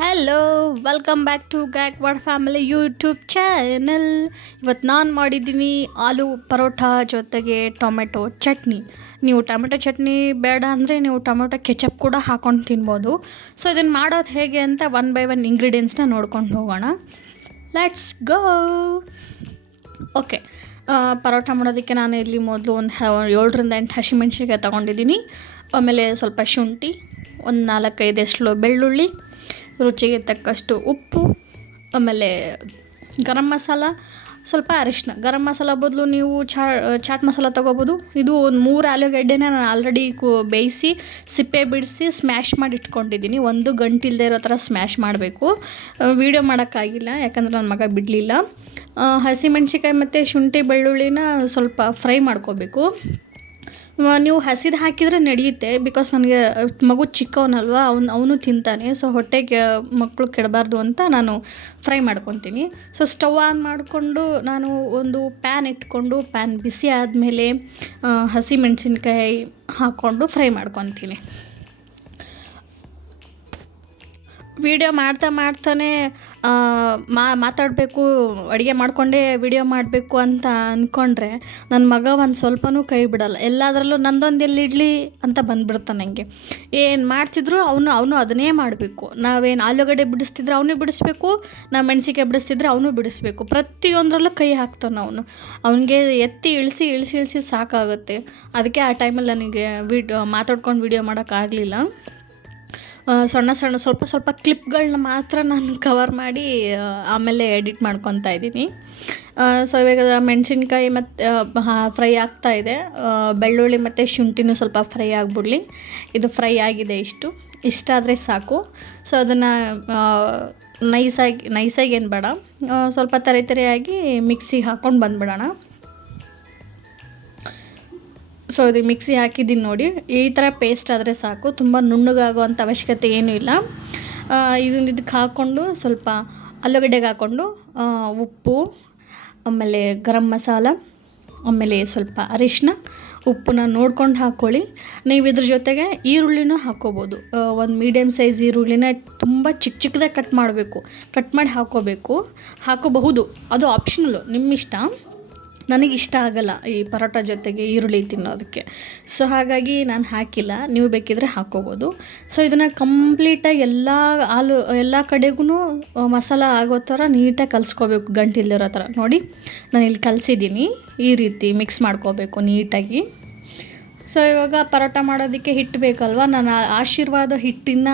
Hello, welcome back to Gaikwad family YouTube channel. ಇವತ್ತು ನಾನು ಮಾಡಿದ್ದೀನಿ ಆಲೂ ಪರೋಠ ಜೊತೆಗೆ ಟೊಮೆಟೊ ಚಟ್ನಿ. ನೀವು ಟೊಮೆಟೊ ಚಟ್ನಿ ಬೇಡ ಅಂದರೆ ನೀವು ಟೊಮೆಟೊ ಕೆಚಪ್ ಕೂಡ ಹಾಕ್ಕೊಂಡು ತಿನ್ಬೋದು. ಸೊ ಇದನ್ನು ಮಾಡೋದು ಹೇಗೆ ಅಂತ ಒನ್ ಬೈ ಒನ್ ಇಂಗ್ರೀಡಿಯೆಂಟ್ಸ್ನ ನೋಡ್ಕೊಂಡು ಹೋಗೋಣ. Let's go. ಓಕೆ, ಪರೋಟ ಮಾಡೋದಕ್ಕೆ ನಾನು ಇಲ್ಲಿ ಮೊದಲು ಒಂದು 7-8 ಹಸಿಮೆಣ್ಸಿನ್ಕಾಯಿ ತೊಗೊಂಡಿದ್ದೀನಿ. ಆಮೇಲೆ ಸ್ವಲ್ಪ ಶುಂಠಿ, ಒಂದು 4-5 ಎಸ್ಳು ಬೆಳ್ಳುಳ್ಳಿ, ರುಚಿಗೆ ತಕ್ಕಷ್ಟು ಉಪ್ಪು, ಆಮೇಲೆ ಗರಂ ಮಸಾಲ, ಸ್ವಲ್ಪ ಅರಿಶಿನ. ಗರಂ ಮಸಾಲ ಬದಲು ನೀವು ಚಾಟ್ ಮಸಾಲ ತೊಗೋಬೋದು. ಇದು ಒಂದು 3 ಆಲೂಗಡ್ಡೆನ ನಾನು ಆಲ್ರೆಡಿ ಬೇಯಿಸಿ ಸಿಪ್ಪೆ ಬಿಡಿಸಿ ಸ್ಮ್ಯಾಶ್ ಮಾಡಿ ಇಟ್ಕೊಂಡಿದ್ದೀನಿ. ಒಂದು ಗಂಟಿಲ್ಲದೆ ಇರೋ ಥರ ಸ್ಮ್ಯಾಶ್ ಮಾಡಬೇಕು. ವೀಡಿಯೋ ಮಾಡೋಕ್ಕಾಗಿಲ್ಲ ಯಾಕಂದರೆ ನನ್ನ ಮಗ ಬಿಡಲಿಲ್ಲ. ಹಸಿಮೆಣ್ಸಿಕಾಯಿ ಮತ್ತು ಶುಂಠಿ ಬೆಳ್ಳುಳ್ಳಿನ ಸ್ವಲ್ಪ ಫ್ರೈ ಮಾಡ್ಕೋಬೇಕು. ನೀವು ಹಸಿದು ಹಾಕಿದರೆ ನಡೆಯುತ್ತೆ, ಬಿಕಾಸ್ ನನಗೆ ಮಗು ಚಿಕ್ಕವನಲ್ವ, ಅವನು ತಿಂತಾನೆ. ಸೊ ಹೊಟ್ಟೆಗೆ ಮಕ್ಕಳು ಕೆಡಬಾರ್ದು ಅಂತ ನಾನು ಫ್ರೈ ಮಾಡ್ಕೊತೀನಿ. ಸೊ ಸ್ಟವ್ ಆನ್ ಮಾಡಿಕೊಂಡು ನಾನು ಒಂದು ಪ್ಯಾನ್ ಇಟ್ಕೊಂಡು ಪ್ಯಾನ್ ಬಿಸಿ ಆದಮೇಲೆ ಹಸಿಮೆಣ್ಸಿನ್ಕಾಯಿ ಹಾಕ್ಕೊಂಡು ಫ್ರೈ ಮಾಡ್ಕೊತೀನಿ. ವೀಡಿಯೋ ಮಾಡ್ತಾನೆ ಮಾತಾಡಬೇಕು, ಅಡುಗೆ ಮಾಡಿಕೊಂಡೇ ವೀಡಿಯೋ ಮಾಡಬೇಕು ಅಂತ ಅಂದ್ಕೊಂಡ್ರೆ ನನ್ನ ಮಗ ಒಂದು ಸ್ವಲ್ಪನೂ ಕೈ ಬಿಡಲ್ಲ. ಎಲ್ಲದರಲ್ಲೂ ನಂದೊಂದು ಎಲ್ಲಿಡಲಿ ಅಂತ ಬಂದುಬಿಡ್ತಾನೆ. ನನಗೆ ಏನು ಮಾಡ್ತಿದ್ರು ಅವನು ಅದನ್ನೇ ಮಾಡಬೇಕು. ನಾವೇನು ಆಲೂಗಡ್ಡೆ ಬಿಡಿಸ್ತಿದ್ರೆ ಅವನು ಬಿಡಿಸ್ಬೇಕು, ನಾವು ಮೆಣಸಿನ್ಕಾಯಿ ಬಿಡಿಸ್ತಿದ್ರೆ ಅವನು ಬಿಡಿಸ್ಬೇಕು. ಪ್ರತಿಯೊಂದರಲ್ಲೂ ಕೈ ಹಾಕ್ತಾನೆ ಅವನು. ಅವನಿಗೆ ಎತ್ತಿ ಇಳಿಸಿ ಸಾಕಾಗುತ್ತೆ. ಅದಕ್ಕೆ ಆ ಟೈಮಲ್ಲಿ ನನಗೆ ಮಾತಾಡ್ಕೊಂಡು ವೀಡಿಯೋ ಮಾಡೋಕ್ಕಾಗಲಿಲ್ಲ. ಸಣ್ಣ ಸ್ವಲ್ಪ ಕ್ಲಿಪ್ಗಳನ್ನ ಮಾತ್ರ ನಾನು ಕವರ್ ಮಾಡಿ ಆಮೇಲೆ ಎಡಿಟ್ ಮಾಡ್ಕೊತಾ ಇದ್ದೀನಿ. ಸೊ ಇವಾಗ ಮೆಣಸಿನ್ಕಾಯಿ ಮತ್ತು ಫ್ರೈ ಆಗ್ತಾಯಿದೆ. ಬೆಳ್ಳುಳ್ಳಿ ಮತ್ತು ಶುಂಠಿನೂ ಸ್ವಲ್ಪ ಫ್ರೈ ಆಗಿಬಿಡ್ಲಿ. ಇದು ಫ್ರೈ ಆಗಿದೆ, ಇಷ್ಟಾದರೆ ಸಾಕು. ಸೊ ಅದನ್ನು ನೈಸಾಗಿ ಏನು ಬೇಡ, ಸ್ವಲ್ಪ ತರಿಯಾಗಿ ಮಿಕ್ಸಿಗೆ ಹಾಕ್ಕೊಂಡು ಬಂದುಬಿಡೋಣ. ಸೊ ಇದು ಮಿಕ್ಸಿ ಹಾಕಿದ್ದೀನಿ ನೋಡಿ, ಈ ಥರ ಪೇಸ್ಟ್ ಆದರೆ ಸಾಕು. ತುಂಬ ನುಣ್ಣಗಾಗುವಂಥ ಅವಶ್ಯಕತೆ ಏನೂ ಇಲ್ಲ. ಇದಕ್ಕೆ ಹಾಕ್ಕೊಂಡು ಸ್ವಲ್ಪ ಆಲೂಗಡ್ಡೆಗೆ ಹಾಕ್ಕೊಂಡು ಉಪ್ಪು, ಆಮೇಲೆ ಗರಂ ಮಸಾಲ, ಆಮೇಲೆ ಸ್ವಲ್ಪ ಅರಿಶಿನ, ಉಪ್ಪನ್ನ ನೋಡ್ಕೊಂಡು ಹಾಕ್ಕೊಳ್ಳಿ. ನೀವು ಇದ್ರ ಜೊತೆಗೆ ಈರುಳ್ಳಿನೂ ಹಾಕ್ಕೋಬೋದು. ಒಂದು ಮೀಡಿಯಮ್ ಸೈಜ್ ಈರುಳ್ಳಿನ ತುಂಬ ಚಿಕ್ಕದಾಗಿ ಕಟ್ ಮಾಡಿ ಹಾಕೋಬಹುದು. ಅದು ಆಪ್ಷನಲ್ಲು, ನಿಮ್ಮಿಷ್ಟ. ನನಗಿಷ್ಟ ಆಗಲ್ಲ ಈ ಪರೋಟ ಜೊತೆಗೆ ಈರುಳ್ಳಿ ತಿನ್ನೋದಕ್ಕೆ. ಸೊ ಹಾಗಾಗಿ ನಾನು ಹಾಕಿಲ್ಲ, ನೀವು ಬೇಕಿದ್ರೆ ಹಾಕ್ಕೋಬೋದು. ಸೊ ಇದನ್ನು ಕಂಪ್ಲೀಟಾಗಿ ಎಲ್ಲ ಕಡೆಗೂ ಮಸಾಲ ಆಗೋ ಥರ ನೀಟಾಗಿ ಕಲಿಸ್ಕೋಬೇಕು, ಗಂಟಿಲ್ದಿರೋ ಥರ. ನೋಡಿ ನಾನು ಇಲ್ಲಿ ಕಲಿಸಿದ್ದೀನಿ, ಈ ರೀತಿ ಮಿಕ್ಸ್ ಮಾಡ್ಕೋಬೇಕು ನೀಟಾಗಿ. ಸೊ ಇವಾಗ ಪರೋಟ ಮಾಡೋದಕ್ಕೆ ಹಿಟ್ಟು ಬೇಕಲ್ವ. ನಾನು ಆಶೀರ್ವಾದ ಹಿಟ್ಟಿನ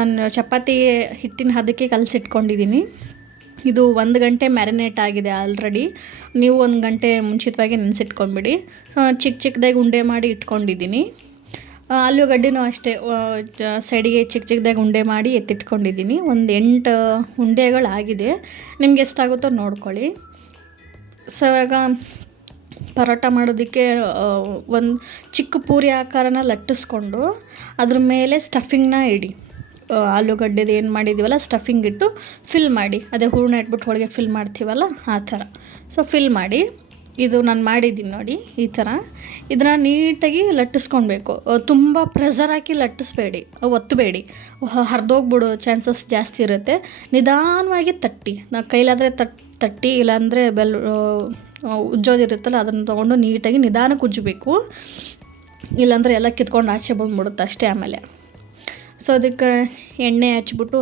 ನಾನು ಚಪಾತಿ ಹಿಟ್ಟಿನ ಹದಕ್ಕೆ ಕಲಸಿಟ್ಕೊಂಡಿದ್ದೀನಿ. ಇದು 1 ಗಂಟೆ ಮ್ಯಾರಿನೇಟ್ ಆಗಿದೆ ಆಲ್ರೆಡಿ. ನೀವು 1 ಗಂಟೆ ಮುಂಚಿತವಾಗಿ ನೆನೆಸಿಟ್ಕೊಂಡ್ಬಿಡಿ. ಚಿಕ್ಕದಾಗಿ ಉಂಡೆ ಮಾಡಿ ಇಟ್ಕೊಂಡಿದ್ದೀನಿ. ಆಲೂಗಡ್ಡೆನೂ ಅಷ್ಟೇ, ಸೈಡಿಗೆ ಚಿಕ್ಕದಾಗಿ ಉಂಡೆ ಮಾಡಿ ಎತ್ತಿಟ್ಕೊಂಡಿದ್ದೀನಿ. ಒಂದು 8 ಉಂಡೆಗಳಾಗಿದೆ. ನಿಮ್ಗೆ ಎಷ್ಟಾಗುತ್ತೋ ನೋಡ್ಕೊಳ್ಳಿ. ಸೊ ಇವಾಗ ಪರೋಟ ಮಾಡೋದಕ್ಕೆ ಒಂದು ಚಿಕ್ಕ ಪೂರಿ ಆಕಾರನ ಲಟ್ಟಿಸ್ಕೊಂಡು ಅದ್ರ ಮೇಲೆ ಸ್ಟಫಿಂಗ್ನ ಇಡಿ. ಆಲೂಗಡ್ಡೆದು ಏನು ಮಾಡಿದ್ದೀವಲ್ಲ ಸ್ಟಫಿಂಗ್ ಇಟ್ಟು ಫಿಲ್ ಮಾಡಿ, ಅದೇ ಹೂರಣ ಇಟ್ಬಿಟ್ಟು ಹೋಳಿಗೆ ಫಿಲ್ ಮಾಡ್ತೀವಲ್ಲ ಆ ಥರ. ಸೊ ಫಿಲ್ ಮಾಡಿ, ಇದು ನಾನು ಮಾಡಿದ್ದೀನಿ ನೋಡಿ ಈ ಥರ. ಇದನ್ನು ನೀಟಾಗಿ ಲಟ್ಟಿಸ್ಕೊಳ್ಬೇಕು. ತುಂಬ ಪ್ರೆಷರ್ ಹಾಕಿ ಒತ್ತಬೇಡಿ, ಹರಿದೋಗ್ಬಿಡೋ ಚಾನ್ಸಸ್ ಜಾಸ್ತಿ ಇರುತ್ತೆ. ನಿಧಾನವಾಗಿ ತಟ್ಟಿ, ನಾವು ಕೈಲಾದರೆ ತಟ್ಟಿ, ಇಲ್ಲಾಂದರೆ ಉಜ್ಜೋದಿರುತ್ತಲ್ಲ ಅದನ್ನು ತೊಗೊಂಡು ನೀಟಾಗಿ ನಿಧಾನಕ್ಕೆ ಉಜ್ಜಬೇಕು. ಇಲ್ಲಾಂದರೆ ಎಲ್ಲ ಕಿತ್ಕೊಂಡು ಆಚೆ ಬಂದುಬಿಡುತ್ತೆ ಅಷ್ಟೇ. ಆಮೇಲೆ ಸೊ ಅದಕ್ಕೆ ಎಣ್ಣೆ ಹಚ್ಬಿಟ್ಟು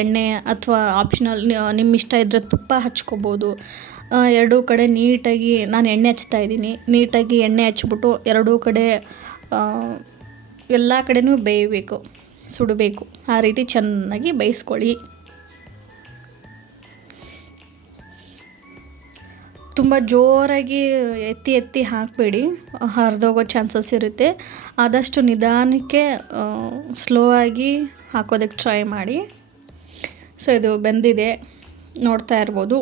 ಎಣ್ಣೆ ಅಥವಾ ಆಪ್ಷನಲ್ ನಿಮ್ಮ ಇಷ್ಟ ಇದ್ದರೆ ತುಪ್ಪ ಹಚ್ಕೋಬೋದು. ಎರಡೂ ಕಡೆ ನೀಟಾಗಿ ನಾನು ಎಣ್ಣೆ ಹಚ್ತಾಯಿದ್ದೀನಿ. ನೀಟಾಗಿ ಎಣ್ಣೆ ಹಚ್ಬಿಟ್ಟು ಎರಡೂ ಕಡೆ ಎಲ್ಲ ಕಡೆನೂ ಸುಡಬೇಕು. ಆ ರೀತಿ ಚೆನ್ನಾಗಿ ಬೇಯಿಸ್ಕೊಳ್ಳಿ. ತುಂಬ ಜೋರಾಗಿ ಎತ್ತಿ ಹಾಕಬೇಡಿ, ಹರಿದೋಗೋ ಚಾನ್ಸಸ್ ಇರುತ್ತೆ. ಆದಷ್ಟು ನಿಧಾನಕ್ಕೆ ಸ್ಲೋ ಆಗಿ ಹಾಕೋದಕ್ಕೆ ಟ್ರೈ ಮಾಡಿ. ಸೊ ಇದು ಬೆಂದಿದೆ, ನೋಡ್ತಾ ಇರ್ಬೋದು.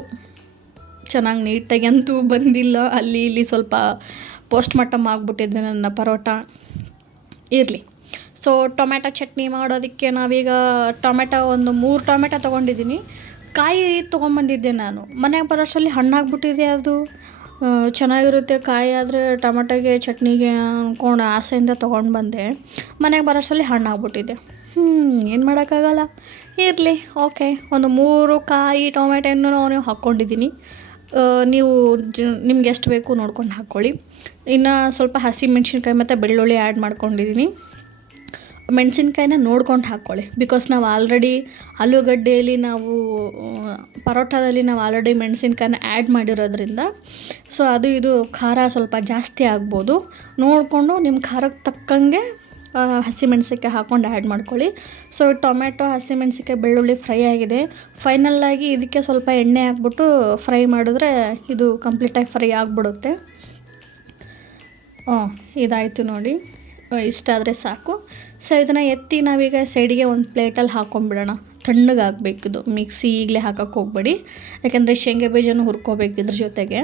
ಚೆನ್ನಾಗಿ ನೀಟಾಗಿ ಅಂತೂ ಬಂದಿಲ್ಲ, ಅಲ್ಲಿ ಇಲ್ಲಿ ಸ್ವಲ್ಪ ಪೋಸ್ಟ್ ಮಾರ್ಟಮ್ ಆಗಿಬಿಟ್ಟಿದೆ ನನ್ನ ಪರೋಟ. ಇರಲಿ. ಸೊ ಟೊಮೆಟೊ ಚಟ್ನಿ ಮಾಡೋದಕ್ಕೆ ನಾವೀಗ ಒಂದು 3 ಟೊಮೆಟೊ ತೊಗೊಂಡಿದ್ದೀನಿ. ಕಾಯಿ ತೊಗೊಂಬಂದಿದ್ದೆ ನಾನು. ಮನೆಗೆ ಬರೋಷ್ಟರಲ್ಲಿ ಹಣ್ಣಾಗ್ಬಿಟ್ಟಿದೆ. ಅದು ಚೆನ್ನಾಗಿರುತ್ತೆ ಕಾಯಿ ಆದರೆ ಟೊಮೆಟೊಗೆ ಚಟ್ನಿಗೆ ಅಂದ್ಕೊಂಡು ಆಸೆಯಿಂದ ತೊಗೊಂಡು ಬಂದೆ. ಮನೆಗೆ ಬರೋಷ್ಟರಲ್ಲಿ ಹಣ್ಣಾಗ್ಬಿಟ್ಟಿದೆ. ಏನು ಮಾಡೋಕ್ಕಾಗಲ್ಲ. ಇರಲಿ ಓಕೆ. ಒಂದು 3 ಕಾಯಿ ಟೊಮೆಟೊನೂ ನೀವು ಹಾಕ್ಕೊಂಡಿದ್ದೀನಿ. ನೀವು ನಿಮ್ಗೆ ಎಷ್ಟು ಬೇಕು ನೋಡ್ಕೊಂಡು ಹಾಕ್ಕೊಳ್ಳಿ. ಇನ್ನು ಸ್ವಲ್ಪ ಹಸಿಮೆಣ್ಸಿನ್ಕಾಯಿ ಮತ್ತು ಬೆಳ್ಳುಳ್ಳಿ ಆ್ಯಡ್ ಮಾಡ್ಕೊಂಡಿದ್ದೀನಿ. ಮೆಣಸಿನ್ಕಾಯಿನ ನೋಡ್ಕೊಂಡು ಹಾಕ್ಕೊಳ್ಳಿ. ಬಿಕಾಸ್ ನಾವು ಆಲ್ರೆಡಿ ಆಲೂಗಡ್ಡೆಯಲ್ಲಿ ಪರೋಟದಲ್ಲಿ ನಾವು ಆಲ್ರೆಡಿ ಮೆಣಸಿನ್ಕಾಯಿನ ಆ್ಯಡ್ ಮಾಡಿರೋದ್ರಿಂದ ಸೊ ಅದು ಇದು ಖಾರ ಸ್ವಲ್ಪ ಜಾಸ್ತಿ ಆಗ್ಬೋದು. ನೋಡಿಕೊಂಡು ನಿಮ್ಮ ಖಾರಕ್ಕೆ ತಕ್ಕಂಗೆ ಹಸಿಮೆಣ್ಸಿನ್ಕಾಯಿ ಹಾಕ್ಕೊಂಡು ಆ್ಯಡ್ ಮಾಡ್ಕೊಳ್ಳಿ. ಸೊ ಟೊಮೆಟೊ, ಹಸಿಮೆಣ್ಸಿನ್ಕಾಯಿ, ಬೆಳ್ಳುಳ್ಳಿ ಫ್ರೈ ಆಗಿದೆ. ಫೈನಲ್ಲಾಗಿ ಇದಕ್ಕೆ ಸ್ವಲ್ಪ ಎಣ್ಣೆ ಹಾಕ್ಬಿಟ್ಟು ಫ್ರೈ ಮಾಡಿದ್ರೆ ಇದು ಕಂಪ್ಲೀಟಾಗಿ ಫ್ರೈ ಆಗಿಬಿಡುತ್ತೆ. ಇದಾಯಿತು ನೋಡಿ, ಇಷ್ಟಾದರೆ ಸಾಕು. ಸೊ ಇದನ್ನು ಎತ್ತಿ ನಾವೀಗ ಸೈಡಿಗೆ ಒಂದು ಪ್ಲೇಟಲ್ಲಿ ಹಾಕ್ಕೊಂಬಿಡೋಣ. ತಣ್ಣಗಾಗಬೇಕಿದು, ಮಿಕ್ಸಿ ಈಗಲೇ ಹಾಕೋಕ್ಕೆ ಹೋಗಬೇಡಿ, ಯಾಕೆಂದರೆ ಶೇಂಗಾ ಬೀಜನೂ ಹುರ್ಕೋಬೇಕು ಇದ್ರ ಜೊತೆಗೆ.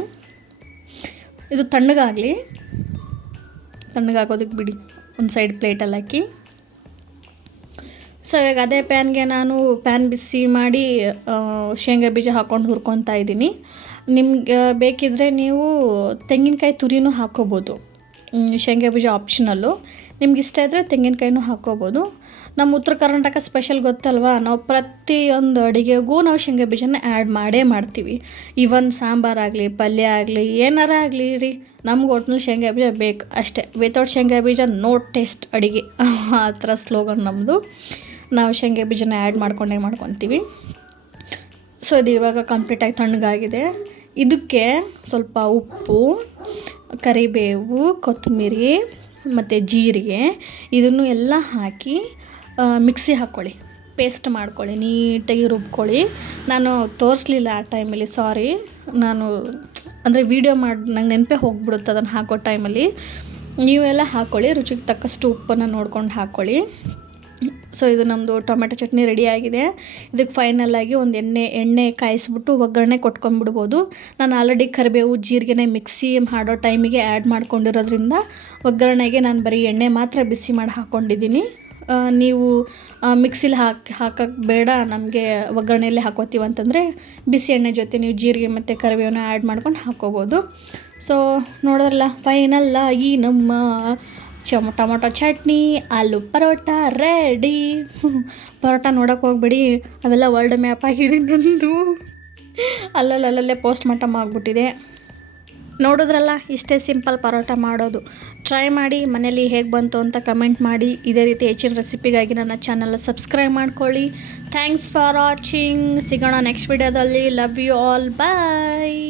ಇದು ತಣ್ಣಗಾಗೋದಕ್ಕೆ ಬಿಡಿ, ಒಂದು ಸೈಡ್ ಪ್ಲೇಟಲ್ಲಿ ಹಾಕಿ. ಸೊ ಇವಾಗ ಅದೇ ಪ್ಯಾನ್ ಬಿಸಿ ಮಾಡಿ ಶೇಂಗಾ ಬೀಜ ಹಾಕ್ಕೊಂಡು ಹುರ್ಕೊತಾ ಇದ್ದೀನಿ. ನಿಮ್ಗೆ ಬೇಕಿದ್ದರೆ ನೀವು ತೆಂಗಿನಕಾಯಿ ತುರಿನೂ ಹಾಕ್ಕೋಬೋದು. ಶೇಂಗಾ ಬೀಜ ಆಪ್ಷನಲ್ಲು, ನಿಮ್ಗೆ ಇಷ್ಟ ಇದ್ದರೆ ತೆಂಗಿನಕಾಯಿನೂ ಹಾಕ್ಕೋಬೋದು. ನಮ್ಮ ಉತ್ತರ ಕರ್ನಾಟಕ ಸ್ಪೆಷಲ್ ಗೊತ್ತಲ್ವಾ, ನಾವು ಪ್ರತಿಯೊಂದು ಅಡುಗೆಗೂ ನಾವು ಶೇಂಗಾ ಬೀಜನ ಆ್ಯಡ್ ಮಾಡ್ತೀವಿ. ಈವನ್ ಸಾಂಬಾರಾಗಲಿ, ಪಲ್ಯ ಆಗಲಿ, ಏನಾರ ಆಗಲಿ ರೀ, ನಮ್ಗೆ ಒಟ್ನಲ್ಲಿ ಶೇಂಗಾ ಬೀಜ ಬೇಕು ಅಷ್ಟೇ. ವಿತೌಟ್ ಶೇಂಗಾ ಬೀಜ ನೋ ಟೇಸ್ಟ್ ಅಡುಗೆ, ಆ ಥರ ಸ್ಲೋಗನ್ ನಮ್ಮದು. ನಾವು ಶೇಂಗಾ ಬೀಜನ ಆ್ಯಡ್ ಮಾಡ್ಕೊತೀವಿ. ಸೊ ಇದು ಇವಾಗ ಕಂಪ್ಲೀಟಾಗಿ ತಣ್ಣಗಾಗಿದೆ. ಇದಕ್ಕೆ ಸ್ವಲ್ಪ ಉಪ್ಪು, ಕರಿಬೇವು, ಕೊತ್ತಂಬರಿ ಮತ್ತು ಜೀರಿಗೆ ಇದನ್ನು ಎಲ್ಲ ಹಾಕಿ ಮಿಕ್ಸಿ ಹಾಕ್ಕೊಳ್ಳಿ, ಪೇಸ್ಟ್ ಮಾಡ್ಕೊಳ್ಳಿ, ನೀಟಾಗಿ ರುಬ್ಕೊಳ್ಳಿ. ನಾನು ತೋರಿಸ್ಲಿಲ್ಲ ಆ ಟೈಮಲ್ಲಿ, ಸಾರಿ. ನಾನು ಅಂದರೆ ವೀಡಿಯೋ ನಂಗೆ ನೆನಪೇ ಹೋಗ್ಬಿಡುತ್ತೆ ಅದನ್ನು ಹಾಕೋ ಟೈಮಲ್ಲಿ. ನೀವೆಲ್ಲ ಹಾಕ್ಕೊಳ್ಳಿ, ರುಚಿಗೆ ತಕ್ಕಷ್ಟು ಉಪ್ಪನ್ನು ನೋಡ್ಕೊಂಡು ಹಾಕ್ಕೊಳ್ಳಿ. ಸೊ ಇದು ನಮ್ಮದು ಟೊಮೆಟೊ ಚಟ್ನಿ ರೆಡಿಯಾಗಿದೆ. ಇದಕ್ಕೆ ಫೈನಲಾಗಿ ಒಂದು ಎಣ್ಣೆ ಕಾಯಿಸ್ಬಿಟ್ಟು ಒಗ್ಗರಣೆ ಕೊಟ್ಕೊಂಡ್ಬಿಡ್ಬೋದು. ನಾನು ಆಲ್ರೆಡಿ ಕರಿಬೇವು, ಜೀರಿಗೆನೇ ಮಿಕ್ಸಿ ಮಾಡೋ ಟೈಮಿಗೆ ಆ್ಯಡ್ ಮಾಡ್ಕೊಂಡಿರೋದ್ರಿಂದ ಒಗ್ಗರಣೆಗೆ ನಾನು ಬರೀ ಎಣ್ಣೆ ಮಾತ್ರ ಬಿಸಿ ಮಾಡಿ ಹಾಕ್ಕೊಂಡಿದ್ದೀನಿ. ನೀವು ಮಿಕ್ಸಿಲಿ ಹಾಕೋಕ್ಕೆ ಬೇಡ, ನಮಗೆ ಒಗ್ಗರಣೆಯಲ್ಲೇ ಹಾಕೋತೀವಿ ಅಂತಂದರೆ ಬಿಸಿ ಎಣ್ಣೆ ಜೊತೆ ನೀವು ಜೀರಿಗೆ ಮತ್ತು ಕರಿಬೇವನ್ನ ಆ್ಯಡ್ ಮಾಡ್ಕೊಂಡು ಹಾಕ್ಕೋಬೋದು. ಸೊ ನೋಡೋರಲ್ಲ, ಫೈನಲ್ಲಾಗಿ ನಮ್ಮ ಟೊಮೊಟೊ ಚಟ್ನಿ, ಆಲೂ ಪರೋಟ ರೆಡಿ. ಪರೋಟ ನೋಡೋಕೆ ಹೋಗ್ಬೇಡಿ, ಅವೆಲ್ಲ ವರ್ಲ್ಡ್ ಮ್ಯಾಪ್ ಆಗಿದೆ ನಂದು. ಅಲ್ಲಲ್ಲೇ ಪೋಸ್ಟ್ ಮಾರ್ಟಮ್ ಆಗಿಬಿಟ್ಟಿದೆ. ನೋಡಿದ್ರಲ್ಲ, ಇಷ್ಟೇ ಸಿಂಪಲ್ ಪರೋಟ ಮಾಡೋದು. ಟ್ರೈ ಮಾಡಿ, ಮನೇಲಿ ಹೇಗೆ ಬಂತು ಅಂತ ಕಮೆಂಟ್ ಮಾಡಿ. ಇದೇ ರೀತಿ ಹೆಚ್ಚಿನ ರೆಸಿಪಿಗಾಗಿ ನನ್ನ ಚಾನಲ್ ಸಬ್ಸ್ಕ್ರೈಬ್ ಮಾಡ್ಕೊಳ್ಳಿ. Thanks for watching. ಸಿಗೋಣ ನೆಕ್ಸ್ಟ್ ವಿಡಿಯೋದಲ್ಲಿ. Love you all, bye.